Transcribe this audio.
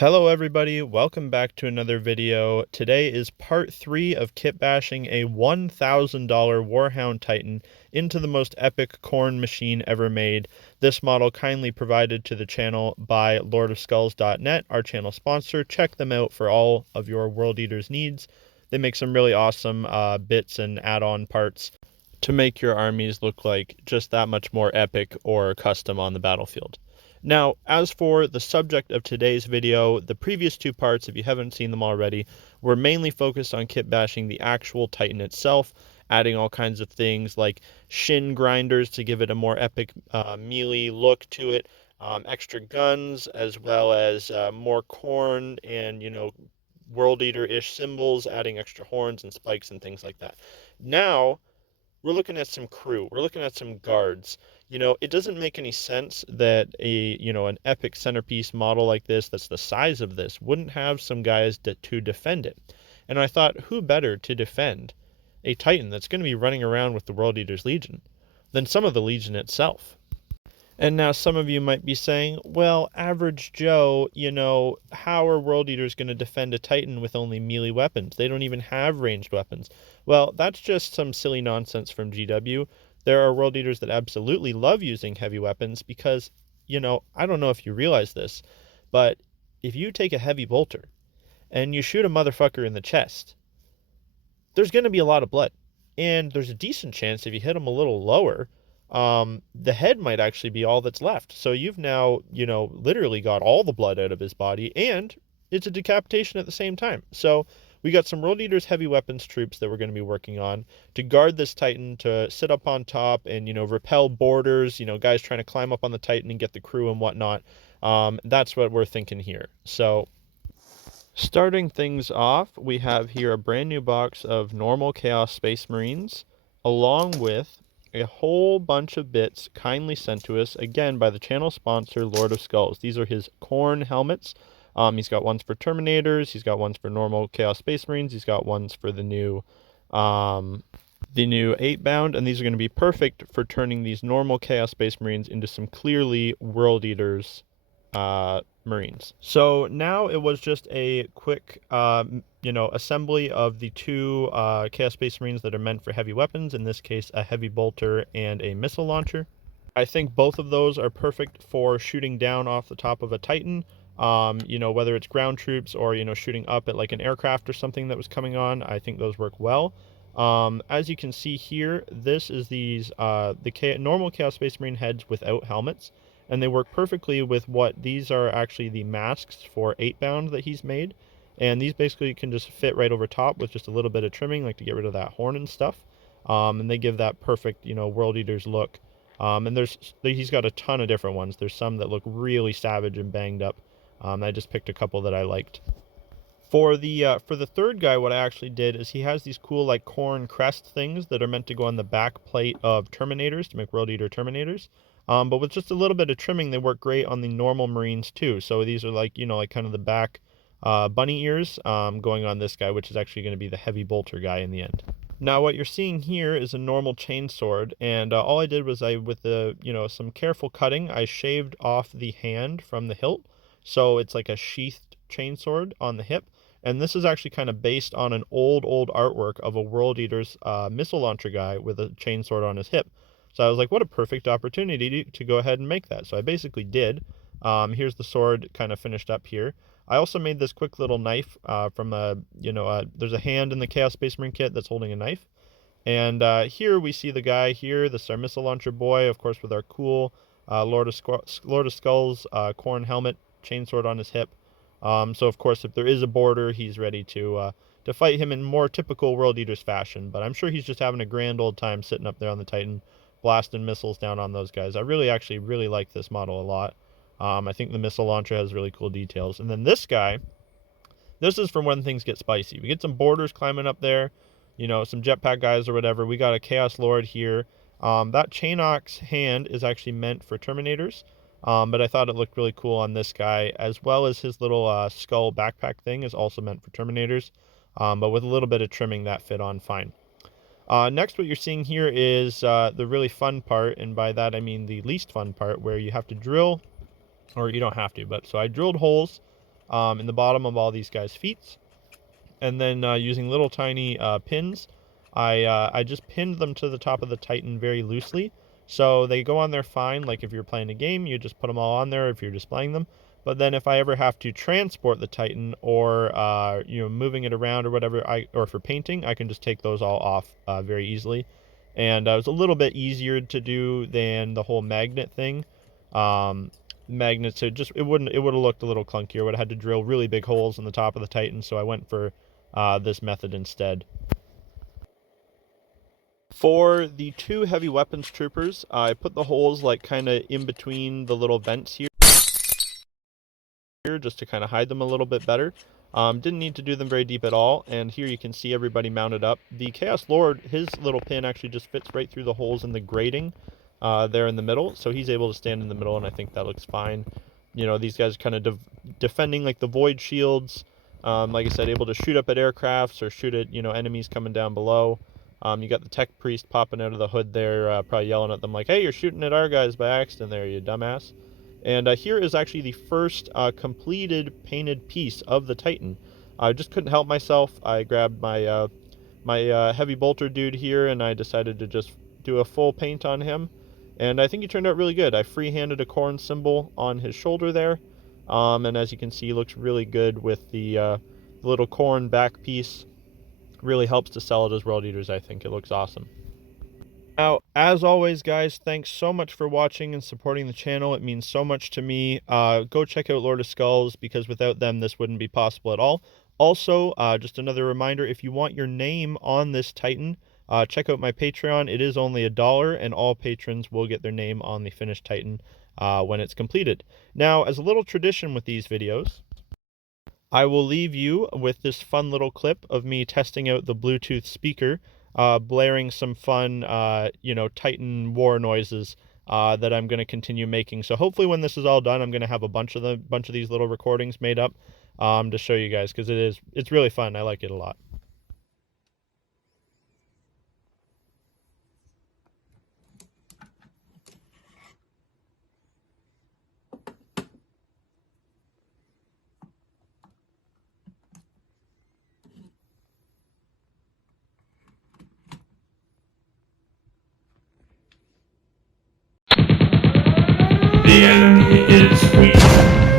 Hello everybody, welcome back to another video. Today is part 3 of kit bashing a $1,000 WARHOUND Titan into the most epic corn machine ever made. This model kindly provided to the channel by lordofskulls.net, our channel sponsor. Check them out for all of your World Eaters needs. They make some really awesome bits and add-on parts to make your armies look like just that much more epic or custom on the battlefield. Now, as for the subject of today's video, the previous two parts, if you haven't seen them already, were mainly focused on kit bashing the actual Titan itself, adding all kinds of things like shin grinders to give it a more epic melee look to it, extra guns, as well as more corn and, World Eater-ish symbols, adding extra horns and spikes and things like that. Now, we're looking at some crew. We're looking at some guards. It doesn't make any sense that an epic centerpiece model like this, that's the size of this, wouldn't have some guys to defend it. And I thought, who better to defend a Titan that's going to be running around with the World Eaters Legion than some of the Legion itself? And now some of you might be saying, well, average Joe, how are World Eaters going to defend a Titan with only melee weapons? They don't even have ranged weapons. Well, that's just some silly nonsense from GW. There are World Eaters that absolutely love using heavy weapons because, I don't know if you realize this, but if you take a heavy bolter and you shoot a motherfucker in the chest, there's going to be a lot of blood. And there's a decent chance if you hit them a little lower, the head might actually be all that's left. So you've now, literally got all the blood out of his body, and it's a decapitation at the same time. So we got some World Eaters heavy weapons troops that we're going to be working on to guard this Titan, to sit up on top and, repel boarders, guys trying to climb up on the Titan and get the crew and whatnot. That's what we're thinking here. So starting things off, we have here a brand new box of normal Chaos Space Marines, along with a whole bunch of bits kindly sent to us, again, by the channel sponsor, Lord of Skulls. These are his corn helmets. He's got ones for Terminators, he's got ones for normal Chaos Space Marines, he's got ones for the new 8-bound, and these are going to be perfect for turning these normal Chaos Space Marines into some clearly World Eaters Marines. So now it was just a quick, assembly of the two Chaos Space Marines that are meant for heavy weapons, in this case, a heavy bolter and a missile launcher. I think both of those are perfect for shooting down off the top of a Titan, whether it's ground troops or, shooting up at like an aircraft or something that was coming on. I think those work well. As you can see here, this is normal Chaos Space Marine heads without helmets, and they work perfectly with these are actually the masks for 8-bound that he's made, and these basically can just fit right over top with just a little bit of trimming, like to get rid of that horn and stuff, and they give that perfect, World Eaters look. And he's got a ton of different ones. There's some that look really savage and banged up. I just picked a couple that I liked. For the third guy, what I actually did is he has these cool like corn crest things that are meant to go on the back plate of Terminators to make World Eater Terminators. But with just a little bit of trimming, they work great on the normal Marines too. So these are like, like kind of the back bunny ears going on this guy, which is actually going to be the heavy bolter guy in the end. Now what you're seeing here is a normal chainsword, and all I did was with some careful cutting, I shaved off the hand from the hilt, so it's like a sheathed chainsword on the hip. And this is actually kind of based on an old artwork of a World Eater's missile launcher guy with a chainsword on his hip. So I was like, what a perfect opportunity to go ahead and make that. So I basically did. Here's the sword kind of finished up here. I also made this quick little knife from there's a hand in the Chaos Space Marine kit that's holding a knife. And here we see the guy here. This is our missile launcher boy, of course, with our cool Lord of Skulls corn helmet, chainsword on his hip. So of course, if there is a boarder, he's ready to fight him in more typical World Eaters fashion. But I'm sure he's just having a grand old time sitting up there on the Titan, blasting missiles down on those guys. I really like this model a lot. I think the missile launcher has really cool details. And then this guy, this is for when things get spicy. We get some boarders climbing up there, some jetpack guys or whatever. We got a Chaos Lord here. That Chainox hand is actually meant for Terminators. But I thought it looked really cool on this guy, as well as his little skull backpack thing is also meant for Terminators, but with a little bit of trimming that fit on fine. Next, what you're seeing here is the really fun part, and by that I mean the least fun part, where you have to drill, or you don't have to, but so I drilled holes in the bottom of all these guys' feet. And then using little tiny pins, I just pinned them to the top of the Titan very loosely. So they go on there fine, like if you're playing a game, you just put them all on there if you're displaying them. But then if I ever have to transport the Titan or moving it around or whatever, or for painting, I can just take those all off very easily. And it was a little bit easier to do than the whole magnet thing. Magnets, it would have looked a little clunkier. Would have had to drill really big holes in the top of the Titan, so I went for this method instead. For the two heavy weapons troopers, I put the holes like kind of in between the little vents here just to kind of hide them a little bit better. Didn't need to do them very deep at all, and here you can see everybody mounted up. The Chaos Lord, his little pin actually just fits right through the holes in the grating there in the middle, so he's able to stand in the middle, and I think that looks fine. You know, these guys kind of defending like the void shields, like I said, able to shoot up at aircrafts or shoot at, enemies coming down below. You got the tech priest popping out of the hood there, probably yelling at them like, hey, you're shooting at our guys by accident there, you dumbass. And here is actually the first completed painted piece of the Titan. I just couldn't help myself. I grabbed my heavy bolter dude here, and I decided to just do a full paint on him. And I think he turned out really good. I freehanded a corn symbol on his shoulder there. And as you can see, he looks really good with the little corn back piece. Really helps to sell it as World Eaters, I think. It looks awesome. Now, as always, guys, thanks so much for watching and supporting the channel. It means so much to me. Go check out Lord of Skulls, because without them, this wouldn't be possible at all. Also, just another reminder, if you want your name on this Titan, check out my Patreon. It is only $1, and all patrons will get their name on the finished Titan when it's completed. Now, as a little tradition with these videos, I will leave you with this fun little clip of me testing out the Bluetooth speaker, blaring some fun, Titan war noises that I'm going to continue making. So hopefully when this is all done, I'm going to have a bunch of these little recordings made up to show you guys, because it's really fun. I like it a lot. The enemy is weak.